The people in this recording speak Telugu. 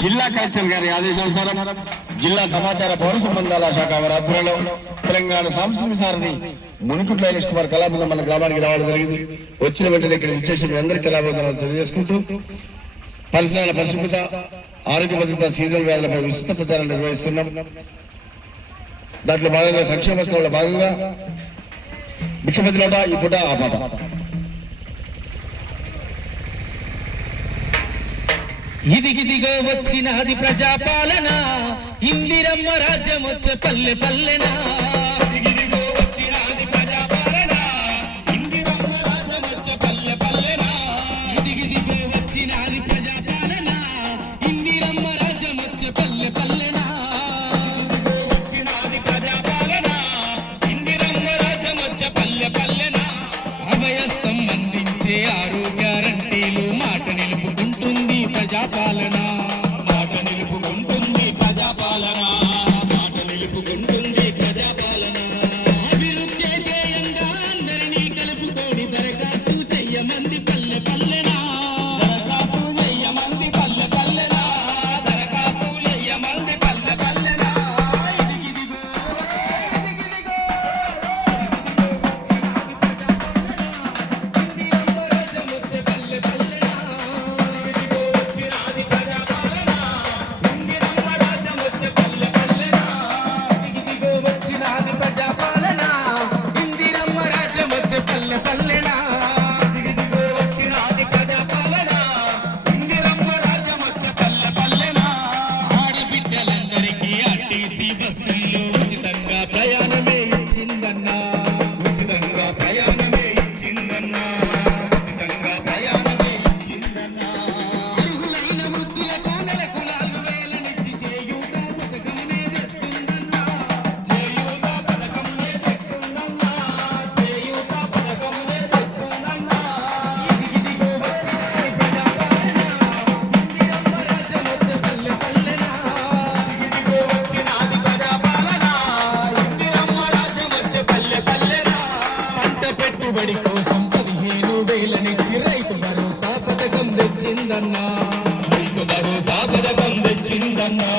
జిల్లా కలెక్టర్ గారి ఆదేశానుసారం జిల్లా సమాచార పౌర సంబంధాల శాఖ వారి ఆధ్వర్యంలో తెలంగాణ సాంస్కృతిక సారథి మునికుంట్ల ఎల్ఎస్ కుమార్ కళాబృందం మన గ్రామానికి రావడం జరిగింది. వచ్చిన వెంటనే ఇక్కడ విచ్చేసి మీ అందరికీ కళాబృందాలు తెలియజేసుకుంటూ పరిసరాల పరిశుభ్రత, ఆరోగ్య భద్రత, సీజనల్ వ్యాధులపై విస్తృత ప్రచారం నిర్వహిస్తున్నాం. దాంట్లో భాగంగా సంక్షేమ పథకంలో భాగంగా ముఖ్యమంత్రి నోట ఈ పూట ఆ పాట. ఇదిగిదిగో వచ్చినది ప్రజాపాలన, ఇందిరమ్మ రాజ్యం వచ్చే పల్లె పల్లెనా. ఇదిగిదిగో వచ్చినది ప్రజాపాలన, ఇందిరమ్మ రాజ్యం వచ్చే పల్లె పల్లెనా. ఇదిగిదిగో వచ్చినది ప్రజాపాలన, ఇందిరమ్మ రాజ్యం వచ్చే పల్లె పల్లెనా. వచ్చినది ప్రజాపాలన, ఇందిరమ్మ రాజ్యం వచ్చే పల్లె పల్లెనా. అభయస్థం అందించే ఆరు గ్యారంటీలు మాట నిలుపుకుంటుంది ప్రజాపాలన. మాట నిలుపుకుంటుంది ప్రజాపాలన. మాట నిలుపుకుంటుంది ప్రజాపాలన. అభివృద్ధి ధ్యేయంగా అందరినీ కలుపుకొని దరఖాస్తు చెయ్యమంది పల్లె పల్లెనా. దరఖాస్తు చెయ్యమంది పల్లె పల్లెనా. దరఖాస్తు చెయ్యమంది పల్లె పల్లెనా. ఇదిగిదిగో ఇదిగిదిగో వచ్చినది ప్రజాపాలన, ఇందిరమ్మ రాజ్యం వచ్చే పల్లె పల్లెనా. ఆడబిడ్డలందరికీ ఆర్టీసీ బస్సుల్లో ఉచితంగా ప్రయాణమే ఇచ్చిందన్నా. ఉచితంగా ప్రయాణమే ఇచ్చిందన్నా. ఉచితంగా ప్రయాణమే ఇచ్చిందన్నా. అర్హులైన వృద్ధులకు నెలకు 4,000 చేయూత పథకమునే తెస్తుందన్నా. చేయూత పథకమునే తెస్తుందన్నా. చేయూత పథకమునే తెస్తుందన్నా. ఇదిగిదిగో వచ్చినది ప్రజాపాలన, ఇందిరమ్మ రాజ్యం వచ్చే పల్లె పల్లెనా. ఇదిగిదిగో వచ్చినది ప్రజాపాలన, ఇందిరమ్మ రాజ్యం వచ్చే పల్లె పల్లెనా. పంట పెట్టుబడి కోసం 15,000 రైతు భరోసా పథకం తెచ్చిందన్నా. రైతు భరోసా పథకం తెచ్చిందన్నా.